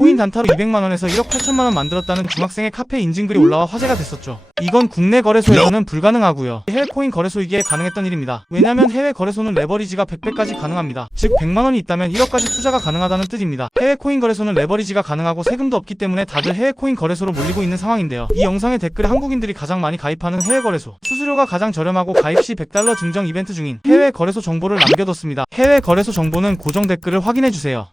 코인 단타로 200만원에서 1억 8천만원 만들었다는 중학생의 카페 인증글이 올라와 화제가 됐었죠. 이건 국내 거래소에서는 불가능하고요. 해외 코인 거래소이기에 가능했던 일입니다. 왜냐면 해외 거래소는 레버리지가 100배까지 가능합니다. 즉 100만원이 있다면 1억까지 투자가 가능하다는 뜻입니다. 해외 코인 거래소는 레버리지가 가능하고 세금도 없기 때문에 다들 해외 코인 거래소로 몰리고 있는 상황인데요. 이 영상의 댓글에 한국인들이 가장 많이 가입하는 해외 거래소, 수수료가 가장 저렴하고 가입 시 $100 증정 이벤트 중인 해외 거래소 정보를 남겨뒀습니다. 해외 거래소 정보는 고정 댓글을 확인해주세요.